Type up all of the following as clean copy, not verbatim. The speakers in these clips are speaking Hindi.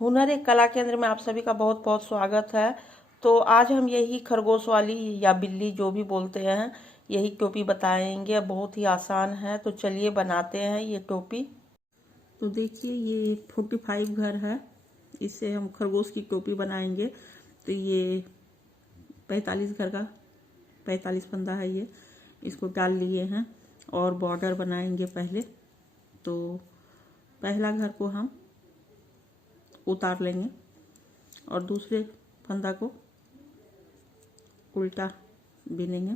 हुनर एक कला केंद्र में आप सभी का बहुत बहुत स्वागत है। तो आज हम यही खरगोश वाली या बिल्ली जो भी बोलते हैं यही टोपी बताएंगे। बहुत ही आसान है, तो चलिए बनाते हैं ये टोपी। तो देखिए ये 45 घर है, इससे हम खरगोश की टोपी बनाएंगे। तो ये 45 घर का 45 फंदा है, ये इसको डाल लिए हैं और बॉर्डर बनाएंगे पहले। तो पहला घर को हम उतार लेंगे और दूसरे फंदा को उल्टा बिनेंगे।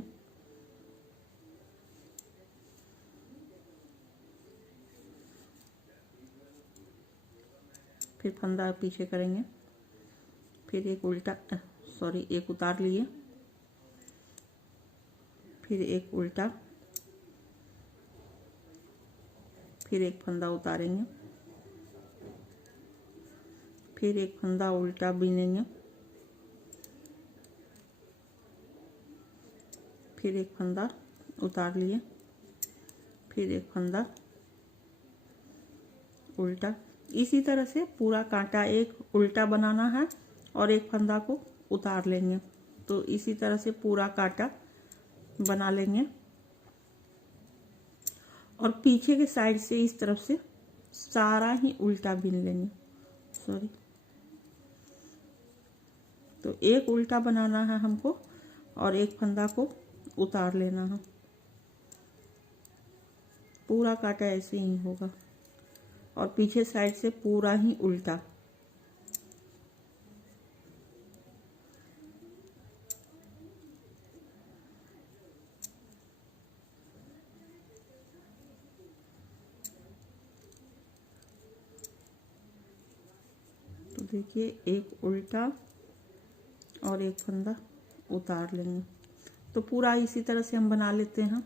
फिर फंदा पीछे करेंगे, फिर एक उल्टा एक उतार लिए, फिर एक उल्टा, फिर एक फंदा उतारेंगे, फिर एक फंदा उल्टा बिनेंगे, फिर एक फंदा उतार लिए, फिर एक फंदा उल्टा। इसी तरह से पूरा कांटा एक उल्टा बनाना है और एक फंदा को उतार लेंगे। तो इसी तरह से पूरा कांटा बना लेंगे और पीछे के साइड से इस तरफ से सारा ही उल्टा बिन लेंगे। तो एक उल्टा बनाना है हमको और एक फंदा को उतार लेना है। पूरा कांटा ऐसे ही होगा और पीछे साइड से पूरा ही उल्टा। तो देखिए एक उल्टा और एक फंदा उतार लेंगे। तो पूरा इसी तरह से हम बना लेते हैं।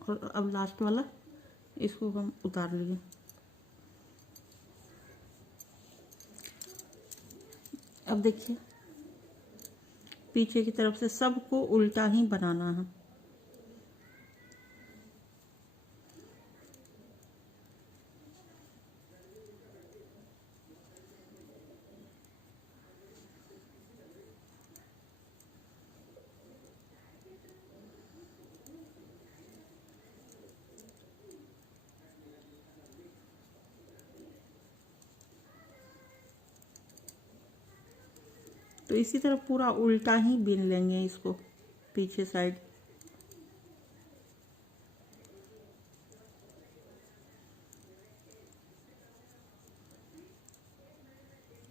और अब लास्ट वाला इसको हम उतार लिए। अब देखिए पीछे की तरफ से सबको उल्टा ही बनाना है। तो इसी तरह पूरा उल्टा ही बिन लेंगे इसको पीछे साइड।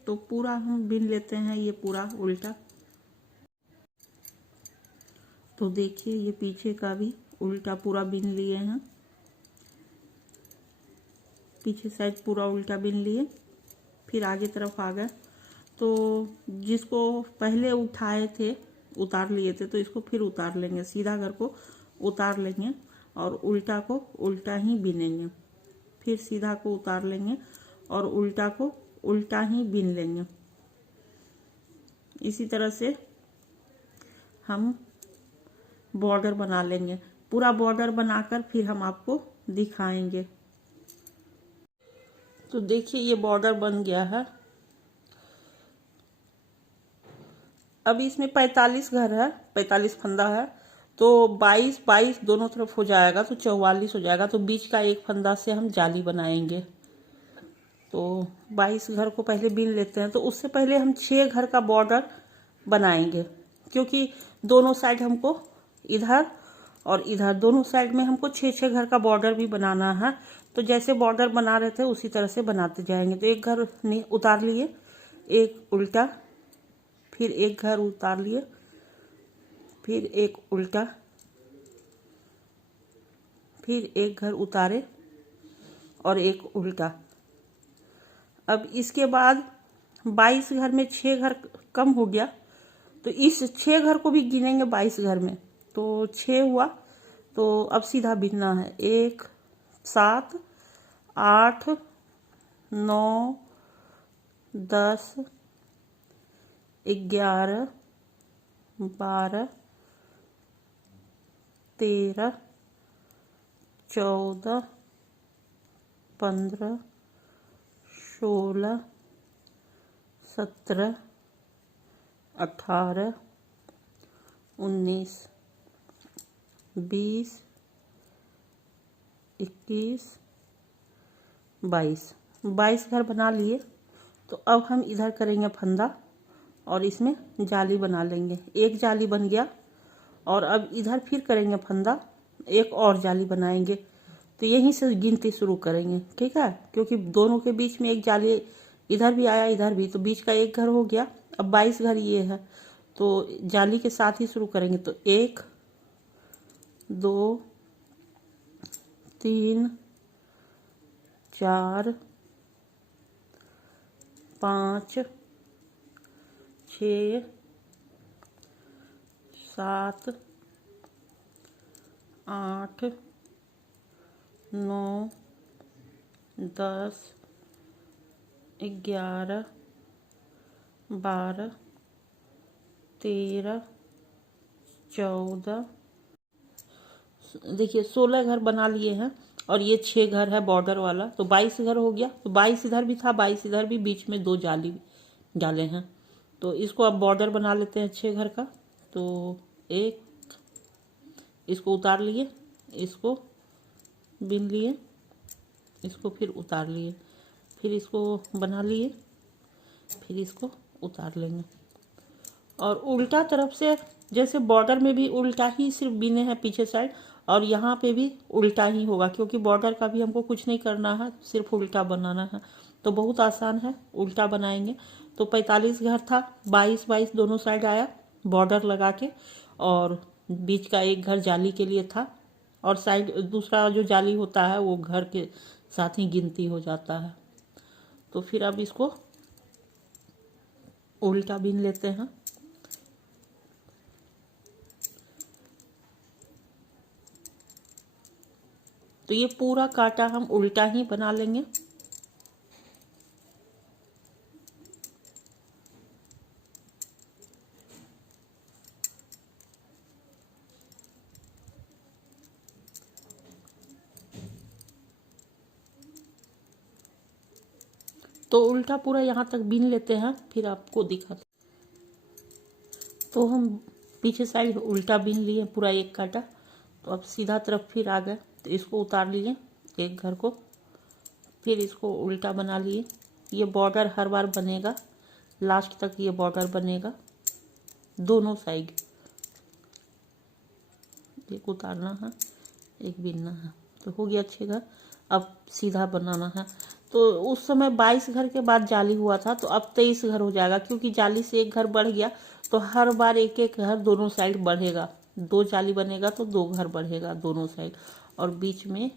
तो पूरा हम बिन लेते हैं ये पूरा उल्टा। तो देखिए ये पीछे का भी उल्टा पूरा बिन लिए हैं, पीछे साइड पूरा उल्टा बिन लिए। फिर आगे तरफ आ गए, तो जिसको पहले उठाए थे उतार लिए थे तो इसको फिर उतार लेंगे। सीधा घर को उतार लेंगे और उल्टा को उल्टा ही बिनेंगे। फिर सीधा को उतार लेंगे और उल्टा को उल्टा ही बिन लेंगे। इसी तरह से हम बॉर्डर बना लेंगे। पूरा बॉर्डर बनाकर फिर हम आपको दिखाएंगे। तो देखिए ये बॉर्डर बन गया है। अब इसमें 45 घर है, 45 फंदा है, तो 22 दोनों तरफ हो जाएगा तो 44 हो जाएगा। तो बीच का एक फंदा से हम जाली बनाएंगे। तो 22 घर को पहले बीन लेते हैं। तो उससे पहले हम 6 घर का बॉर्डर बनाएंगे, क्योंकि दोनों साइड हमको इधर और इधर दोनों साइड में हमको 6 घर का बॉर्डर भी बनाना है। तो जैसे बॉर्डर बना रहे थे उसी तरह से बनाते जाएंगे। तो एक घर ने उतार लिए, एक उल्टा, फिर एक घर उतार लिए, फिर एक उल्टा, फिर एक घर उतारे और एक उल्टा। अब इसके बाद 22 घर में 6 घर कम हो गया, तो इस 6 घर को भी गिनेंगे 22 घर में। तो 6 हुआ, तो अब सीधा बिनना है। 1 7 8 9, 10, 11, 12, 13, 14, 15, 16, 17, 18, 19, 20, 21, 22 घर बना लिए। तो अब हम इधर करेंगे फंदा और इसमें जाली बना लेंगे। एक जाली बन गया और अब इधर फिर करेंगे फंदा, एक और जाली बनाएंगे। तो यहीं से गिनती शुरू करेंगे, ठीक है, क्योंकि दोनों के बीच में एक जाली इधर भी आया इधर भी, तो बीच का एक घर हो गया। अब 22 घर ये है, तो जाली के साथ ही शुरू करेंगे। तो 1, 2, 3, 4, 5, 6, 7, 8, 9, 10, 11, 12, 13, 14, देखिए 16 घर बना लिए हैं और ये 6 घर है बॉर्डर वाला, तो 22 घर हो गया। तो 22 इधर भी था, 22 इधर भी, बीच में 2 जाली डाले हैं। तो इसको अब बॉर्डर बना लेते हैं 6 घर का। तो एक, इसको उतार लिए, इसको बिन लिए, इसको फिर उतार लिए, फिर इसको बना लिए, फिर इसको उतार लेंगे। और उल्टा तरफ से, जैसे बॉर्डर में भी उल्टा ही सिर्फ बिने हैं पीछे साइड, और यहाँ पे भी उल्टा ही होगा, क्योंकि बॉर्डर का भी हमको कुछ नहीं करना है, सिर्फ उल्टा बनाना है। तो बहुत आसान है, उल्टा बनाएंगे। तो 45 घर था, 22 दोनों साइड आया बॉर्डर लगा के, और बीच का एक घर जाली के लिए था, और साइड दूसरा जो जाली होता है वो घर के साथ ही गिनती हो जाता है। तो फिर अब इसको उल्टा बीन लेते हैं। तो ये पूरा कांटा हम उल्टा ही बना लेंगे। तो उल्टा पूरा यहाँ तक बीन लेते हैं, फिर आपको दिखाते। तो हम पीछे साइड उल्टा बीन लिए पूरा एक कांटा। तो अब सीधा तरफ फिर आ गए, तो इसको उतार लिए एक घर को, फिर इसको उल्टा बना लिए। ये बॉर्डर हर बार बनेगा, लास्ट तक ये बॉर्डर बनेगा दोनों साइड। एक उतारना है, एक बीनना है। तो हो गया 6 घर। अब सीधा बनाना है। तो उस समय 22 घर के बाद जाली हुआ था, तो अब 23 घर हो जाएगा, क्योंकि जाली से एक घर बढ़ गया। तो हर बार एक एक घर दोनों साइड बढ़ेगा। 2 जाली बनेगा तो 2 घर बढ़ेगा दोनों साइड, और बीच में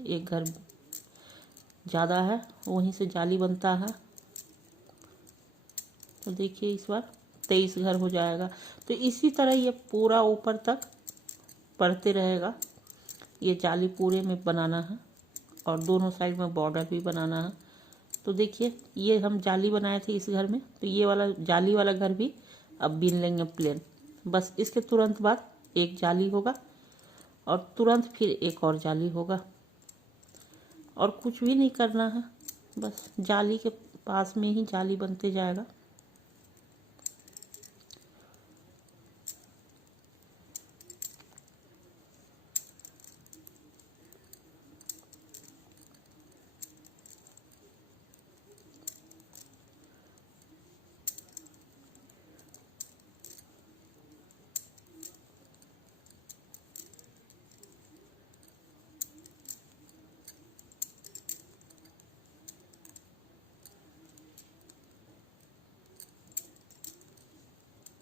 एक घर ज़्यादा है, वहीं से जाली बनता है। तो देखिए इस बार 23 घर हो जाएगा। तो इसी तरह ये पूरा ऊपर तक बढ़ते रहेगा। ये जाली पूरे में बनाना है और दोनों साइड में बॉर्डर भी बनाना है। तो देखिए ये हम जाली बनाए थे इस घर में, तो ये वाला जाली वाला घर भी अब बीन लेंगे प्लेन। बस इसके तुरंत बाद एक जाली होगा और तुरंत फिर एक और जाली होगा, और कुछ भी नहीं करना है, बस जाली के पास में ही जाली बनते जाएगा।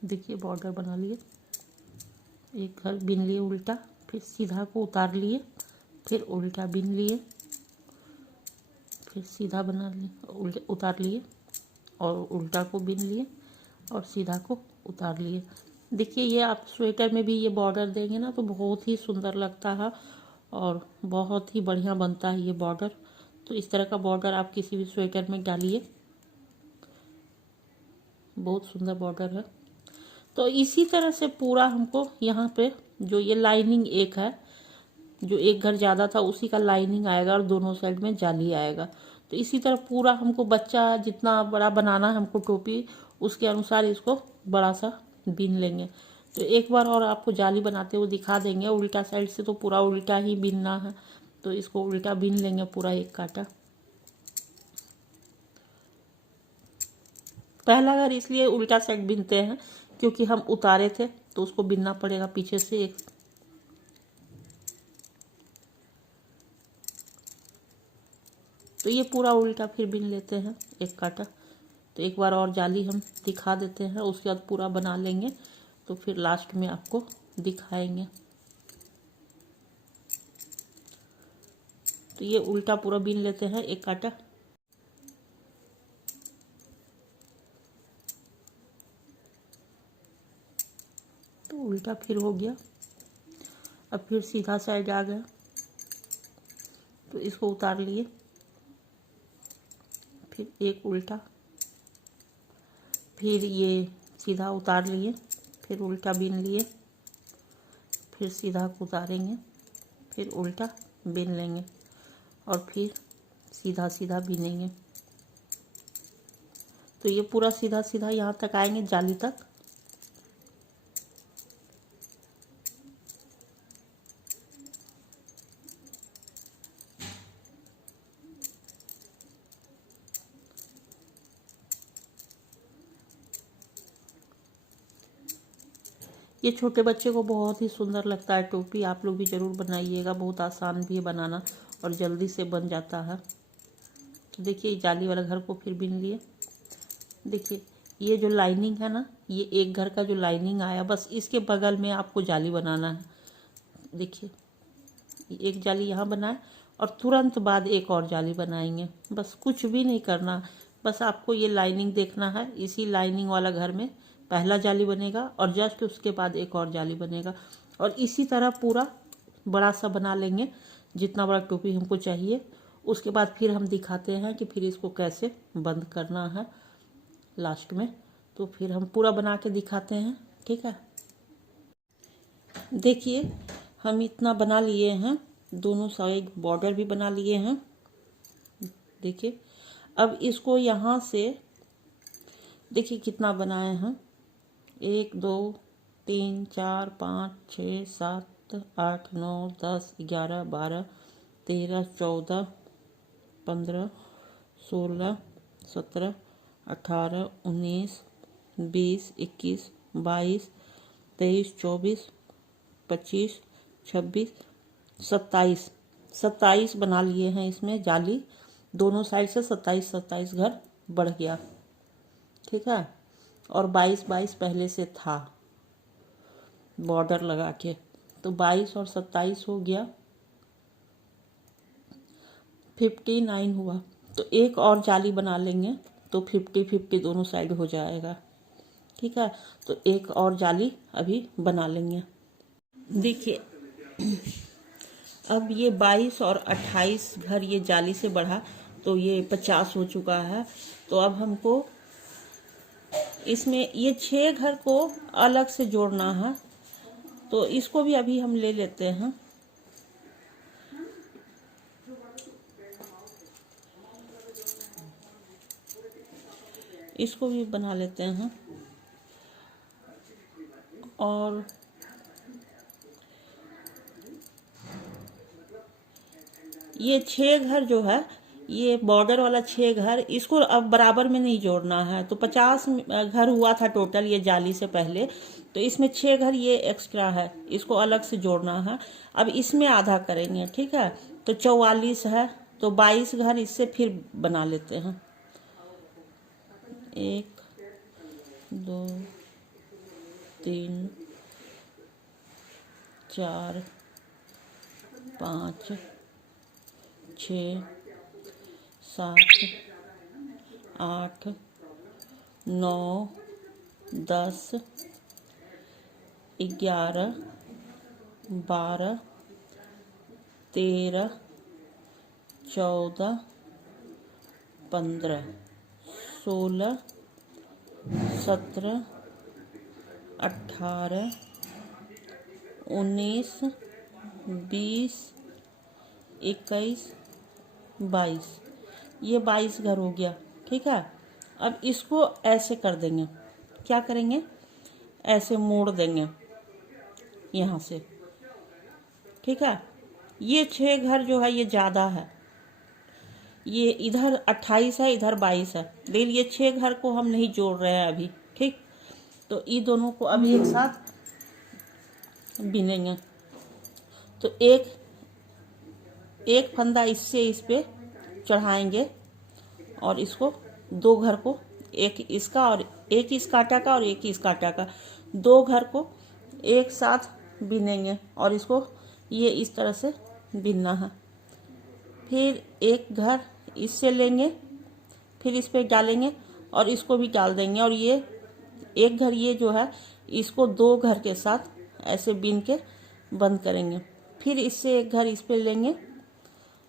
देखिए बॉर्डर बना लिए, एक घर बीन लिए उल्टा, फिर सीधा को उतार लिए, फिर उल्टा बीन लिए, फिर सीधा बना लिए, उतार लिए, और उल्टा को बीन लिए और सीधा को उतार लिए। देखिए ये आप स्वेटर में भी ये बॉर्डर देंगे ना तो बहुत ही सुंदर लगता है और बहुत ही बढ़िया बनता है ये बॉर्डर। तो इस तरह का बॉर्डर आप किसी भी स्वेटर में डालिए, बहुत सुंदर बॉर्डर है। तो इसी तरह से पूरा हमको यहाँ पे जो ये लाइनिंग एक है, जो एक घर ज़्यादा था उसी का लाइनिंग आएगा और दोनों साइड में जाली आएगा। तो इसी तरह पूरा हमको बच्चा जितना बड़ा बनाना है हमको टोपी, उसके अनुसार इसको बड़ा सा बीन लेंगे। तो एक बार और आपको जाली बनाते हुए दिखा देंगे। उल्टा साइड से तो पूरा उल्टा ही बीनना है, तो इसको उल्टा बीन लेंगे पूरा एक कांटा। पहला घर इसलिए उल्टा साइड बीनते हैं क्योंकि हम उतारे थे तो उसको बीनना पड़ेगा पीछे से एक। तो ये पूरा उल्टा फिर बीन लेते हैं एक कांटा। तो एक बार और जाली हम दिखा देते हैं, उसके बाद पूरा बना लेंगे, तो फिर लास्ट में आपको दिखाएंगे। तो ये उल्टा पूरा बीन लेते हैं एक कांटा। तो उल्टा फिर हो गया। अब फिर सीधा साइड आ गया, तो इसको उतार लिए, फिर एक उल्टा, फिर ये सीधा उतार लिए, फिर उल्टा बीन लिए, फिर सीधा उतारेंगे, फिर उल्टा बीन लेंगे और फिर सीधा सीधा बीनेंगे। तो ये पूरा सीधा सीधा यहाँ तक आएंगे, जाली तक। ये छोटे बच्चे को बहुत ही सुंदर लगता है टोपी। आप लोग भी ज़रूर बनाइएगा, बहुत आसान भी है बनाना और जल्दी से बन जाता है। तो देखिए जाली वाला घर को फिर बीन लिए। देखिए ये जो लाइनिंग है ना, ये एक घर का जो लाइनिंग आया, बस इसके बगल में आपको जाली बनाना है। देखिए एक जाली यहाँ बनाए और तुरंत बाद एक और जाली बनाएंगे। बस कुछ भी नहीं करना, बस आपको ये लाइनिंग देखना है। इसी लाइनिंग वाला घर में पहला जाली बनेगा और जस्ट उसके बाद एक और जाली बनेगा। और इसी तरह पूरा बड़ा सा बना लेंगे, जितना बड़ा टोपी हमको चाहिए। उसके बाद फिर हम दिखाते हैं कि फिर इसको कैसे बंद करना है लास्ट में। तो फिर हम पूरा बना के दिखाते हैं, ठीक है। देखिए हम इतना बना लिए हैं, दोनों साइड बॉर्डर भी बना लिए हैं। देखिए अब इसको यहाँ से देखिए कितना बनाए हैं, 1 2 3 4 5 6 7 8 9 10 11 12 13 14 15 16 17 18 19 20 21 22 23 24 25 26 27 बना लिए हैं इसमें जाली। दोनों साइड से 27 घर बढ़ गया, ठीक है। और 22 पहले से था बॉर्डर लगा के, तो 22 और 27 हो गया, 59 हुआ। तो एक और जाली बना लेंगे तो 50 दोनों साइड हो जाएगा, ठीक है। तो एक और जाली अभी बना लेंगे। देखिए अब ये 22 और 28 घर ये जाली से बढ़ा तो ये 50 हो चुका है। तो अब हमको इसमें ये 6 घर को अलग से जोड़ना है, तो इसको भी अभी हम ले लेते हैं। इसको भी बना लेते हैं। और ये 6 घर जो है, ये बॉर्डर वाला 6 घर, इसको अब बराबर में नहीं जोड़ना है। तो 50 घर हुआ था टोटल ये जाली से पहले, तो इसमें 6 घर ये एक्स्ट्रा है, इसको अलग से जोड़ना है। अब इसमें आधा करेंगे, ठीक है। तो 44 है, तो 22 घर इससे फिर बना लेते हैं। 1 2 3 4 5 6 7 8 9 10 11 12 13 14 15, 16, 17, 18, 19, 20, 21, 22। ये 22 घर हो गया। ठीक है, अब इसको ऐसे कर देंगे। क्या करेंगे? ऐसे मोड़ देंगे यहाँ से। ठीक है, ये 6 घर जो है ये ज़्यादा है। ये इधर 28 है, इधर 22 है, लेकिन ये 6 घर को हम नहीं जोड़ रहे हैं अभी। ठीक, तो ये दोनों को अभी एक साथ बिनेंगे। तो एक फंदा इससे इस पे चढ़ाएंगे और इसको 2 घर को, एक इसका और एक इस कांटा का और एक इस कांटा का, 2 घर को एक साथ बिनेंगे और इसको ये इस तरह से बिनना है। फिर एक घर इससे लेंगे, फिर इस पे डालेंगे और इसको भी डाल देंगे, और ये एक घर ये जो है इसको 2 घर के साथ ऐसे बिन के बंद करेंगे। फिर इससे एक घर इस पे लेंगे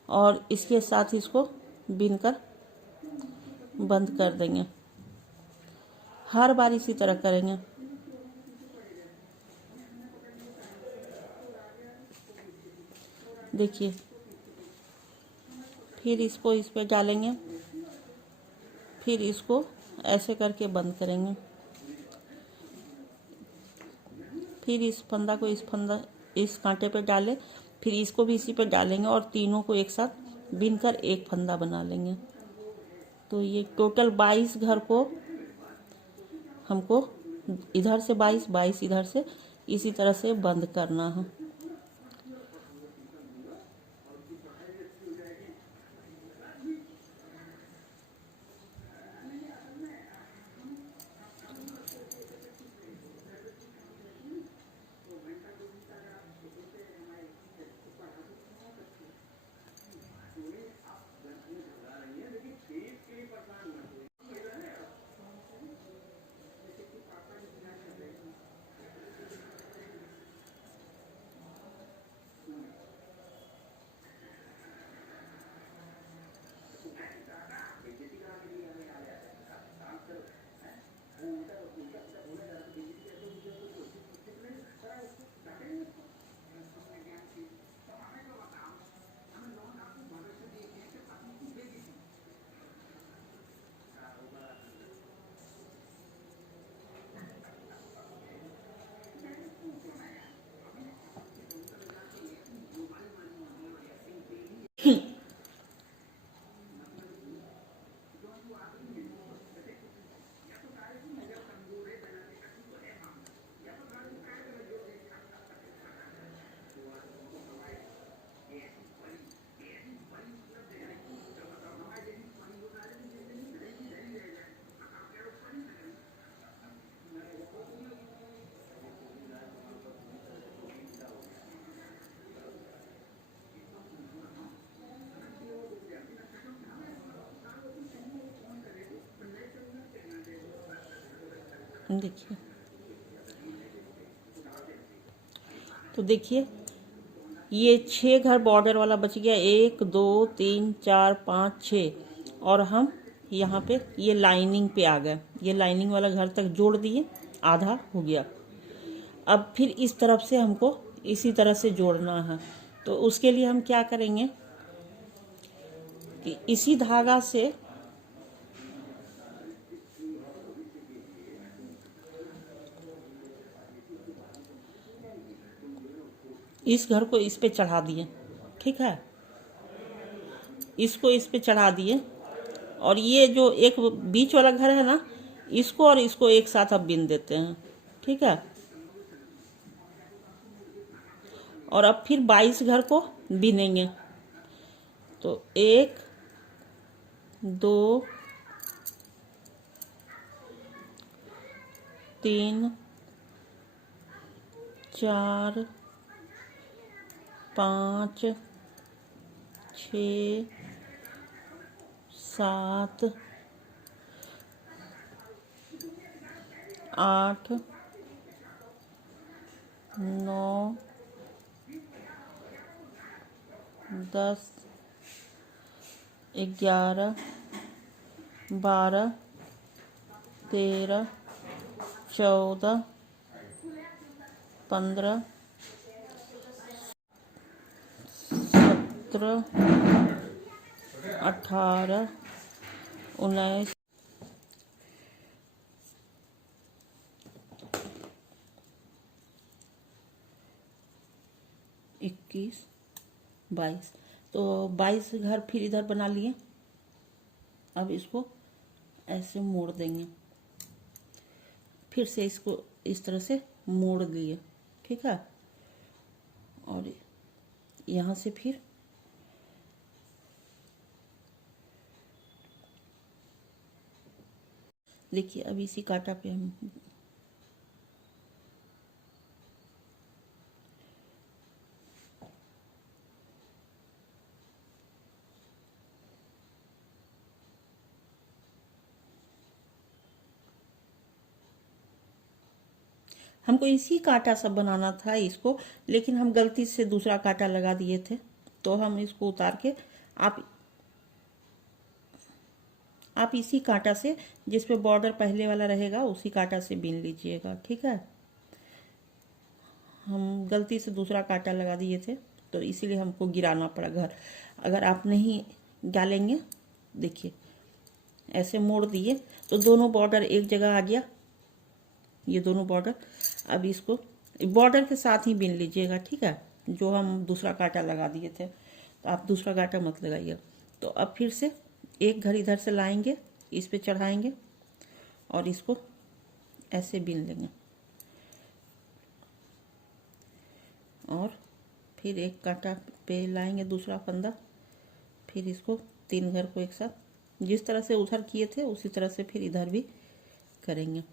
और इसके साथ इसको बिन कर बंद कर देंगे। हर बार इसी तरह करेंगे। देखिए, फिर इसको इस पे डालेंगे, फिर इसको ऐसे करके बंद करेंगे। फिर इस फंदा को इस कांटे पे डालें, फिर इसको भी इसी पे डालेंगे और तीनों को एक साथ बिन कर एक फंदा बना लेंगे। तो ये टोटल 22 घर को हमको इधर से 22 इधर से इसी तरह से बंद करना है। देखिए, तो देखिए ये 6 घर बॉर्डर वाला बच गया, 1 2 3 4 5 6, और हम यहाँ पे ये लाइनिंग पे आ गए। ये लाइनिंग वाला घर तक जोड़ दिए, आधा हो गया। अब फिर इस तरफ से हमको इसी तरह से जोड़ना है। तो उसके लिए हम क्या करेंगे कि इसी धागा से इस घर को इस पे चढ़ा दिए। ठीक है, इसको इस पे चढ़ा दिए, और ये जो एक बीच वाला घर है ना, इसको और इसको एक साथ अब बिन देते हैं। ठीक है, और अब फिर 22 घर को बिनेंगे। तो 1 2 3 4 5 6 7 8 9 10 11 12, 13, 14, 15, 17, 18, 19, 21, 22। तो 22 घर फिर इधर बना लिए। अब इसको ऐसे मोड़ देंगे, फिर से इसको इस तरह से मोड़ लिए, ठीक है। और यहाँ से फिर देखिए, अब इसी कांटा पे हमको इसी कांटा सब बनाना था इसको, लेकिन हम गलती से दूसरा कांटा लगा दिए थे, तो हम इसको उतार के आप इसी कांटा से, जिस पे बॉर्डर पहले वाला रहेगा उसी कांटा से बीन लीजिएगा, ठीक है। हम गलती से दूसरा कांटा लगा दिए थे, तो इसीलिए हमको गिराना पड़ा घर। अगर आप नहीं डालेंगे, देखिए ऐसे मोड़ दिए तो दोनों बॉर्डर एक जगह आ गया, ये दोनों बॉर्डर। अब इसको बॉर्डर के साथ ही बीन लीजिएगा, ठीक है। जो हम दूसरा कांटा लगा दिए थे, तो आप दूसरा कांटा मत लगाइए। तो अब फिर से एक घर इधर से लाएंगे, इस पे चढ़ाएंगे और इसको ऐसे बीन लेंगे, और फिर एक कांटा पे लाएंगे दूसरा फंदा, फिर इसको 3 घर को एक साथ जिस तरह से उधर किए थे उसी तरह से फिर इधर भी करेंगे।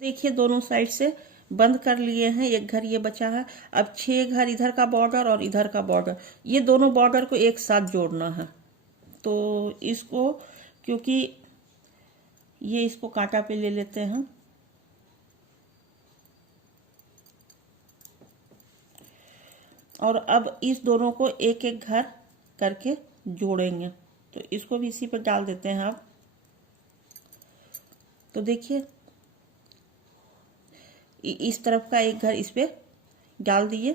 देखिए दोनों साइड से बंद कर लिए हैं, एक घर ये बचा है। अब 6 घर इधर का बॉर्डर और इधर का बॉर्डर, ये दोनों बॉर्डर को एक साथ जोड़ना है। तो इसको, क्योंकि ये इसको कांटा पे ले लेते हैं, और अब इस दोनों को एक एक घर करके जोड़ेंगे। तो इसको भी इसी पर डाल देते हैं अब। तो देखिए इस तरफ का एक घर इस पे डाल दिए,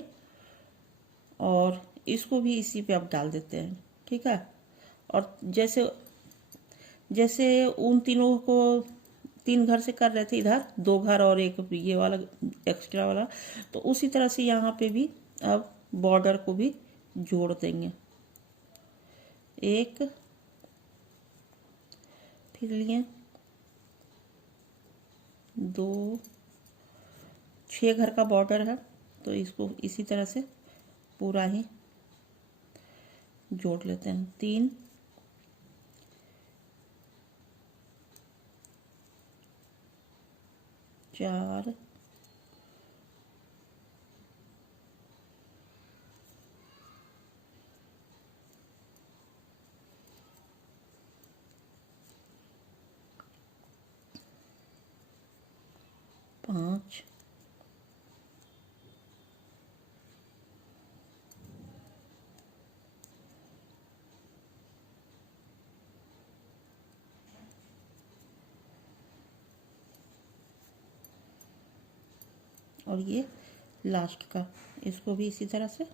और इसको भी इसी पे अब डाल देते हैं। ठीक है। और जैसे जैसे उन तीनों को 3 घर से कर रहे थे, इधर 2 घर और एक ये वाला एक्स्ट्रा वाला, तो उसी तरह से यहाँ पे भी अब बॉर्डर को भी जोड़ देंगे। एक, फिर लिए 2, 6 घर का बॉर्डर है, तो इसको इसी तरह से पूरा ही जोड़ लेते हैं। 3, 4, 5, और ये लास्ट का, इसको भी इसी तरह से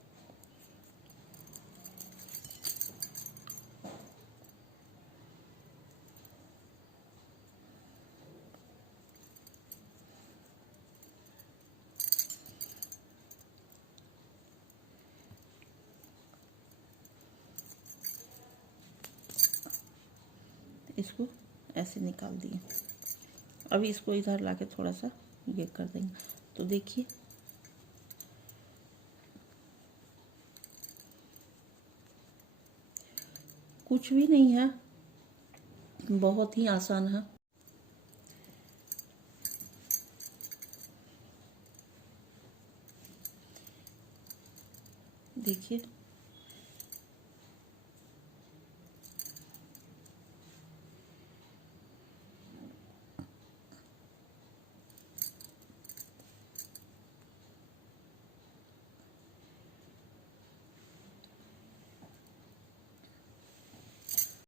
इसको ऐसे निकाल दिए। अभी इसको इधर लाके थोड़ा सा ये कर देंगे, तो देखिए कुछ भी नहीं है, बहुत ही आसान है। देखिए